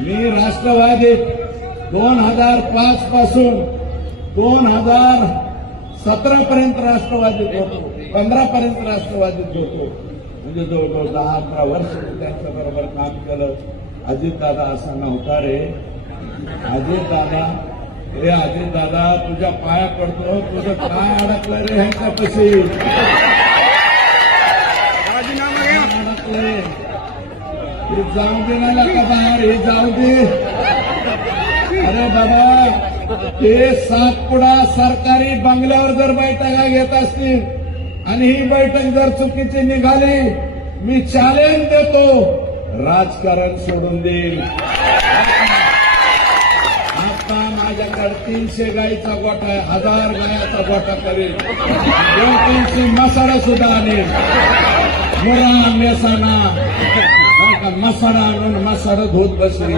मी राष्ट्रवादीत 2005 पासून 2017 पर्यंत राष्ट्रवादीत होतो, 15 पर्यंत राष्ट्रवादीत होतो. म्हणजे जवळजवळ 10-11 वर्ष त्यांच्या बरोबर काम केलं. अजितदादा असा नव्हता रे. अजितदादा, तुझ्या पाया पडतो, तुझं काय अडकलं रे ह्यांच्यापाशी, अडकलंय. हे जाऊ दे ना का बाहेर, हे जाऊ दे. अरे बाबा, ते सातपुडा सरकारी बंगल्यावर जर बैठका घेत असतील आणि ही बैठक जर चुकीची निघाली, मी चॅलेंज देतो, राजकारण सोडून देईल. आता माझ्याकडे 300 गाईचा गोठा आहे, 1000 गायाचा गोठा करेल, 200-300 मसाडा सुद्धा आणेल. मुरा मेसाना मसाडा आणून मसाडा धुत बसली.